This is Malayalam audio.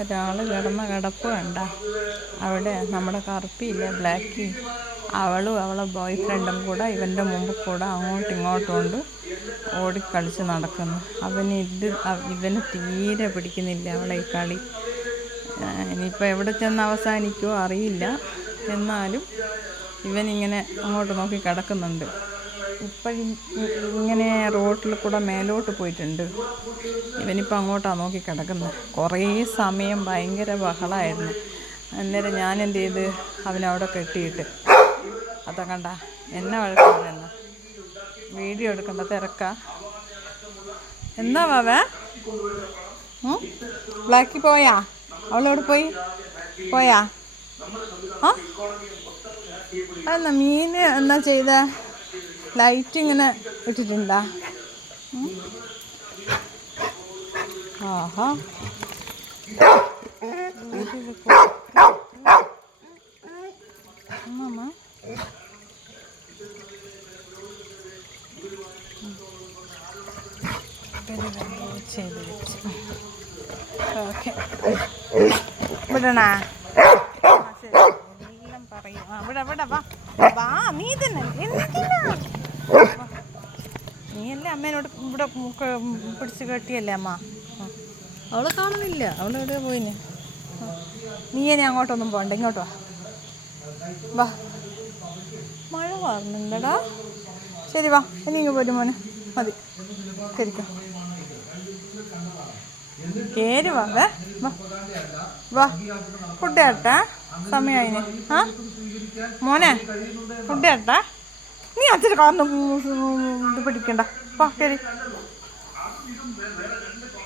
ഒരാൾ കിടന്ന കിടപ്പ് കണ്ട. അവിടെ നമ്മുടെ കറുപ്പിയില്ലേ, ബ്ലാക്കി, അവളും അവളെ ബോയ് ഫ്രണ്ടും കൂടെ ഇവൻ്റെ മുമ്പിൽ കൂടെ അങ്ങോട്ടും ഇങ്ങോട്ടും കൊണ്ട് ഓടിക്കളിച്ച് നടക്കുന്നു. ഇവന് തീരെ പിടിക്കുന്നില്ല അവളെ ഈ കളി. ഇനിയിപ്പോൾ എവിടെ ചെന്ന് അവസാനിക്കുമോ അറിയില്ല. എന്നാലും ഇവനിങ്ങനെ അങ്ങോട്ട് നോക്കി കിടക്കുന്നുണ്ട്. ഇപ്പം ഇങ്ങനെ റോട്ടിൽ കൂടെ മേലോട്ട് പോയിട്ടുണ്ട്. ഇവനിപ്പോൾ അങ്ങോട്ടാണ് നോക്കി കിടക്കുന്നത്. കുറേ സമയം ഭയങ്കര ബഹളമായിരുന്നു. അന്നേരം ഞാൻ എന്ത് ചെയ്ത് അവനവിടെ കെട്ടിയിട്ട് അതാ കണ്ട എന്നെ വഴക്കാണെന്ന്. വീഡിയോ എടുക്കണ്ട തിരക്കാ. എന്നാ വാവേ, ബ്ലാക്കി പോയാ? അവളോട് പോയാ? എന്നാ മീന് എന്നാ ചെയ്ത? ലൈറ്റ് ഇങ്ങനെ ഇട്ടിട്ടുണ്ടാ? ആഹാ, ചെയ്ത് വെച്ചു. ഓക്കെ, വിടണാ? എല്ലാം പറയും. ഇവിടെ വാ, നീ തന്നെ നീയല്ലേ അമ്മേനോട് ഇവിടെ പിടിച്ച് കെട്ടിയല്ലേ അമ്മ. അവളെ കാണുന്നില്ല, അവളെവിടെയാ പോയിന്. നീ അങ്ങോട്ടൊന്നും പോകണ്ട, ഇങ്ങോട്ട് വാ. മഴ പറഞ്ഞില്ലടാ. ശരി വാ, ഇനി ഇങ്ങ് പോരും മോനെ. മതി, കരിക്കാം. കേര് വാവേ, വാ. ഫുഡ് തരട്ടെ, സമയമായിന്. മോനെ ഫുഡ് തരട്ടെ. നീ അച്ഛന് കാരണം ഇത് പിടിക്കണ്ട. വാ, കേറി.